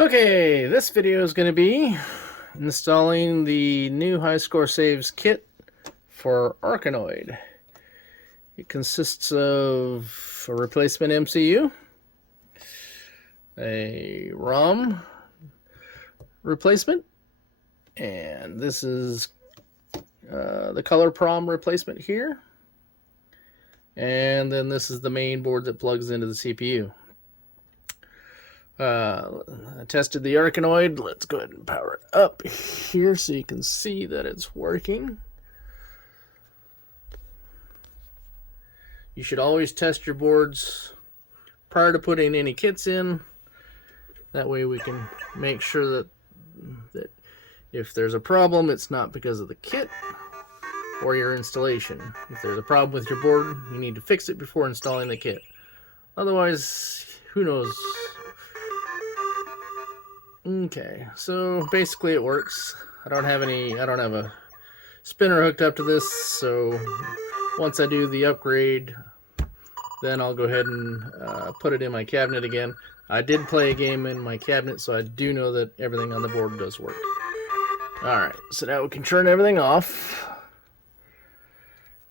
Okay, this video is going to be installing the new HighScoreSaves kit for Arkanoid. It consists of a replacement MCU, a ROM replacement, and this is the color PROM replacement here, and then this is the main board that plugs into the CPU. I tested the Arkanoid. Let's go ahead and power it up here so you can see that it's working. You should always test your boards prior to putting any kits in. That way we can make sure that if there's a problem, it's not because of the kit or your installation. If there's a problem with your board, you need to fix it before installing the kit. Otherwise, who knows? Okay, so basically it works. I don't have a spinner hooked up to this, so once I do the upgrade, then I'll go ahead and put it in my cabinet again. I did play a game in my cabinet, so I do know that everything on the board does work. Alright, so now we can turn everything off.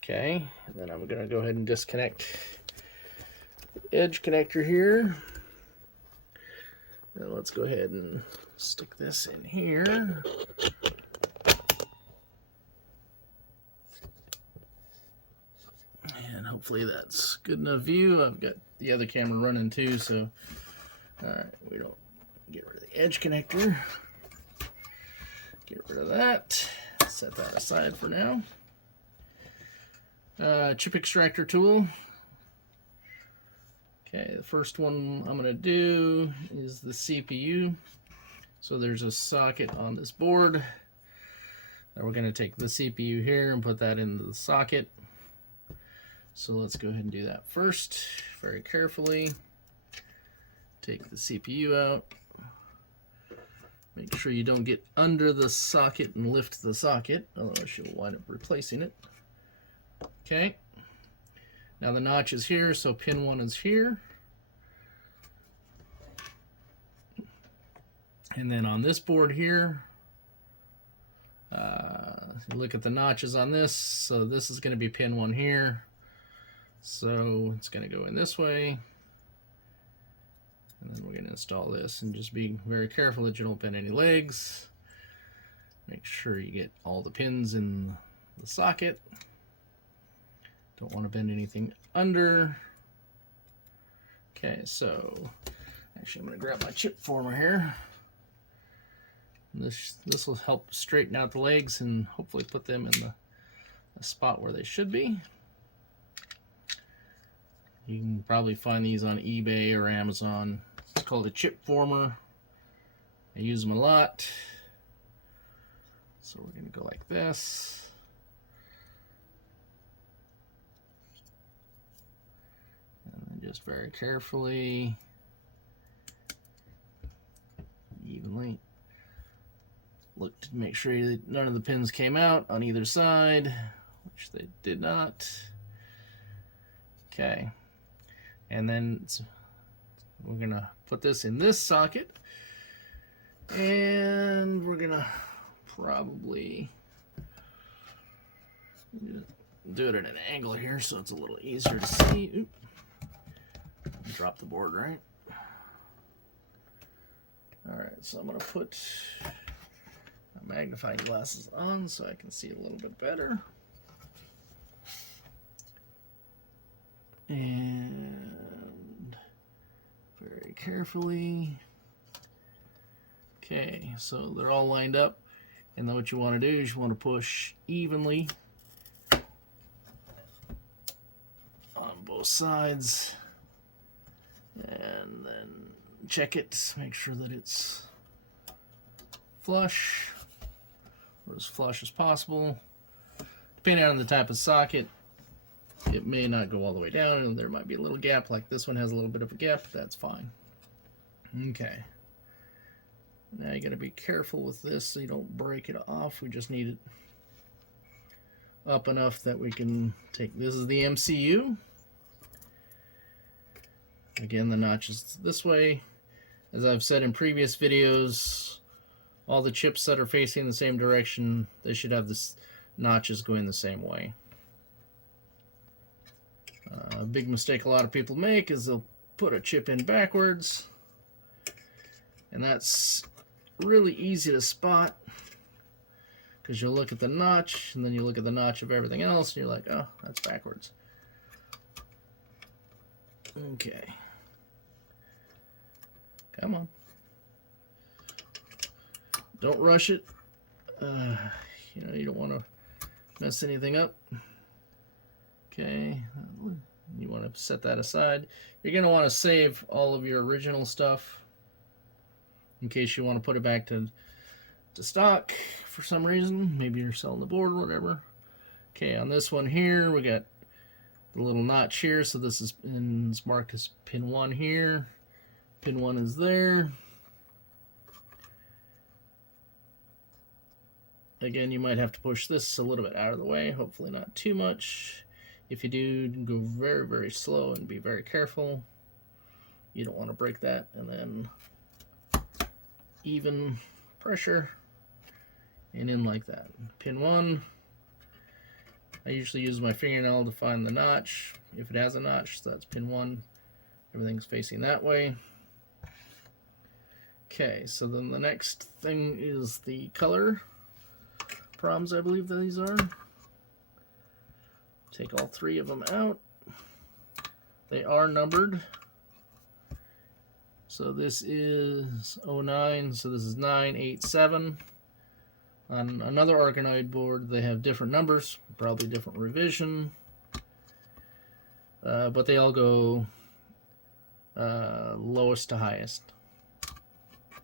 Okay, and then I'm going to go ahead and disconnect the edge connector here. Now let's go ahead and stick this in here. And hopefully that's good enough view. I've got the other camera running too, so alright, we don't get rid of the edge connector. Get rid of that. Set that aside for now. Chip extractor tool. Okay, the first one I'm going to do is the CPU. So there's a socket on this board. Now we're going to take the CPU here and put that into the socket. So let's go ahead and do that first, very carefully. Take the CPU out. Make sure you don't get under the socket and lift the socket, otherwise you'll wind up replacing it. Okay. Now the notch is here, so pin 1 is here. And then on this board here, look at the notches on this. So this is going to be pin 1 here. So it's going to go in this way. And then we're going to install this, and just be very careful that you don't bend any legs. Make sure you get all the pins in the socket. Don't want to bend anything under. Okay, so actually I'm going to grab my chip former here. This will help straighten out the legs and hopefully put them in the spot where they should be. You can probably find these on eBay or Amazon. It's called a chip former. I use them a lot. So we're going to go like this. Just very carefully, evenly. Look to make sure that none of the pins came out on either side, which they did not. Okay, and then we're gonna put this in this socket, and we're gonna probably do it at an angle here so it's a little easier to see. Oop. Drop the board, right? Alright, so I'm going to put my magnifying glasses on so I can see a little bit better. And very carefully. Okay, so they're all lined up. And then what you want to do is you want to push evenly on both sides. And then check it, make sure that it's flush, or as flush as possible. Depending on the type of socket, it may not go all the way down, and there might be a little gap, like this one has a little bit of a gap, but that's fine. Okay. Now you got to be careful with this so you don't break it off. We just need it up enough that we can take, this is the MCU. Again, the notch is this way, As I've said in previous videos, all the chips that are facing the same direction, they should have the notches going the same way. A big mistake a lot of people make is they'll put a chip in backwards, and that's really easy to spot because you'll look at the notch and then you look at the notch of everything else and you're like, oh, that's backwards. Okay. Come on. Don't rush it. You know, you don't want to mess anything up. Okay. You want to set that aside. You're going to want to save all of your original stuff in case you want to put it back to stock for some reason. Maybe you're selling the board or whatever. Okay, on this one here, we got the little notch here. So this is it's marked as pin 1 here. Pin 1 is there. Again, you might have to push this a little bit out of the way, hopefully not too much. If you do, go very, very slow and be very careful. You don't want to break that. And then even pressure and in like that. Pin 1. I usually use my fingernail to find the notch. If it has a notch, so that's pin 1. Everything's facing that way. Okay, so then the next thing is the color proms, I believe these are. Take all 3 of them out. They are numbered. So this is 09, so this is 987. On another Arkanoid board, they have different numbers, probably different revision. But they all go lowest to highest,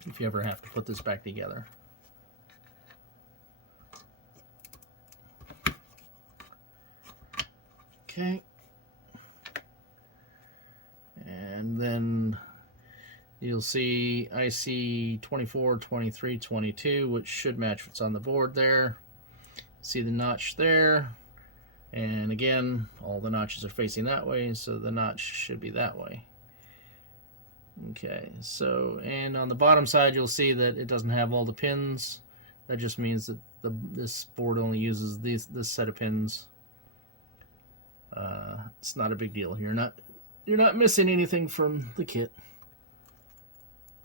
if you ever have to put this back together. Okay. And then you'll see IC 24, 23, 22, which should match what's on the board there. See the notch there. And again, all the notches are facing that way, so the notch should be that way. Okay, so, and on the bottom side, you'll see that it doesn't have all the pins. That just means that this board only uses this set of pins. It's not a big deal. You're not missing anything from the kit.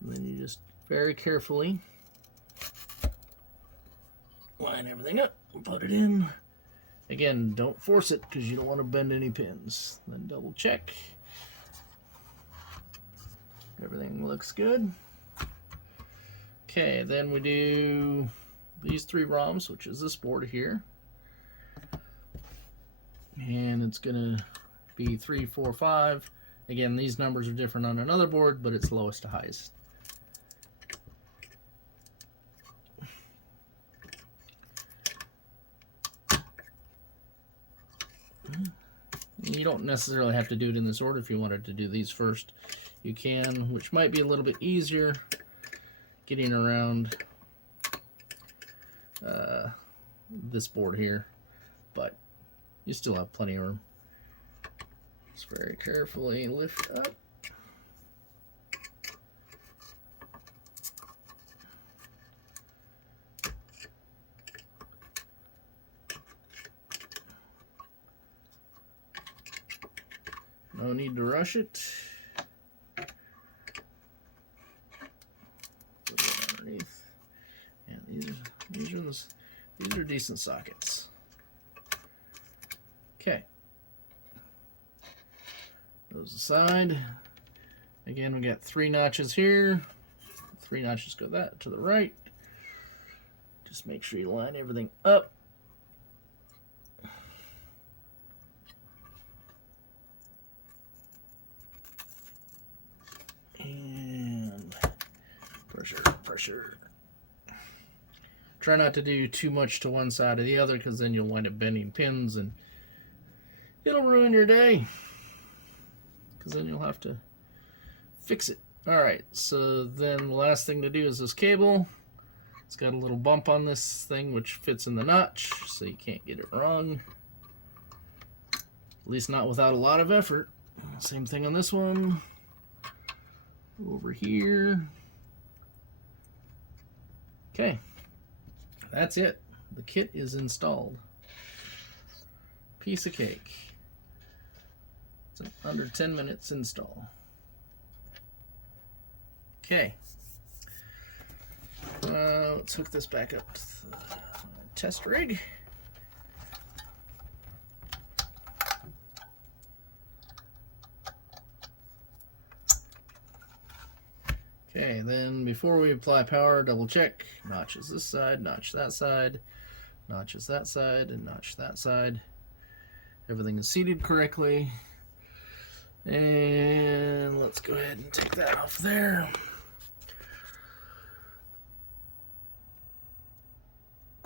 And then you just very carefully line everything up and put it in. Again, don't force it because you don't want to bend any pins. Then double check. Everything looks good. Okay, then we do these 3 ROMs, which is this board here. And it's going to be 3, 4, 5. Again, these numbers are different on another board, but it's lowest to highest. You don't necessarily have to do it in this order. If you wanted to do these first, you can, which might be a little bit easier getting around this board here, but you still have plenty of room. Just very carefully lift up. No need to rush it. Put it underneath. And these are decent sockets. Okay. Those aside. Again, we got 3 notches here. 3 notches go that to the right. Just make sure you line everything up. And pressure. Try not to do too much to one side or the other, because then you'll wind up bending pins and it'll ruin your day, because then you'll have to fix it. Alright, so then the last thing to do is this cable. It's got a little bump on this thing which fits in the notch, so you can't get it wrong. At least not without a lot of effort. Same thing on this one. Over here. Okay, that's it. The kit is installed. Piece of cake. It's an under 10 minutes install. Okay. Let's hook this back up to the test rig. Okay, then before we apply power, double check. Notches this side, notch that side, notches that side, and notch that side. Everything is seated correctly. And let's go ahead and take that off there.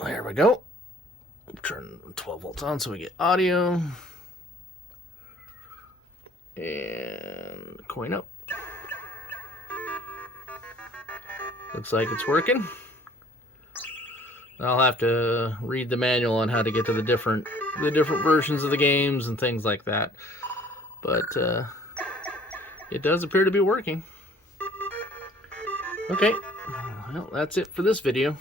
There we go. Turn 12 volts on so we get audio. And coin up. Looks like it's working. I'll have to read the manual on how to get to the different versions of the games and things like that. But it does appear to be working. Okay, well, that's it for this video.